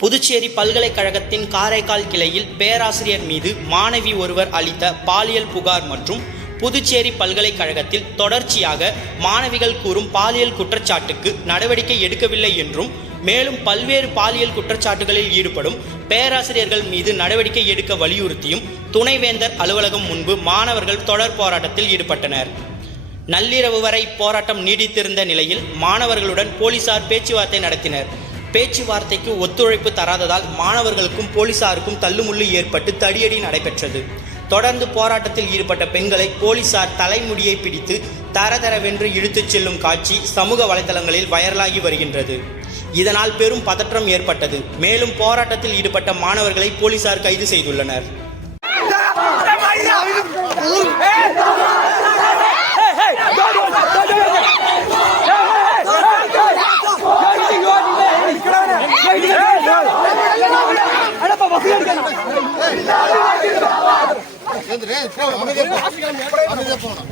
புதுச்சேரி பல்கலைக்கழகத்தின் காரைக்கால் கிளையில் பேராசிரியர் மீது மாணவி ஒருவர் அளித்த பாலியல் புகார் மற்றும் புதுச்சேரி பல்கலைக்கழகத்தில் தொடர்ச்சியாக மாணவிகள் கூறும் பாலியல் குற்றச்சாட்டுக்கு நடவடிக்கை எடுக்கவில்லை என்றும் மேலும் பல்வேறு பாலியல் குற்றச்சாட்டுகளில் ஈடுபடும் பேராசிரியர்கள் மீது நடவடிக்கை எடுக்க வலியுறுத்தியும் துணைவேந்தர் அலுவலகம் முன்பு மாணவர்கள் தொடர் போராட்டத்தில் ஈடுபட்டனர். நள்ளிரவு வரை போராட்டம் நீடித்திருந்த நிலையில் மாணவர்களுடன் போலீசார் பேச்சுவார்த்தை நடத்தினர். பேச்சுவார்த்தைக்கு ஒத்துழைப்பு தராததால் மாணவர்களுக்கும் போலீசாருக்கும் தள்ளுமுள்ளு ஏற்பட்டு தடியடி நடைபெற்றது. தொடர்ந்து போராட்டத்தில் ஈடுபட்ட பெண்களை போலீசார் தலைமுடியை பிடித்து தரதரவென்று இழுத்துச் செல்லும் காட்சி சமூக வலைதளங்களில் வைரலாகி வருகின்றது. இதனால் பெரும் பதற்றம் ஏற்பட்டது. மேலும் போராட்டத்தில் ஈடுபட்ட மாணவர்களை போலீசார் கைது செய்துள்ளனர். போகணும்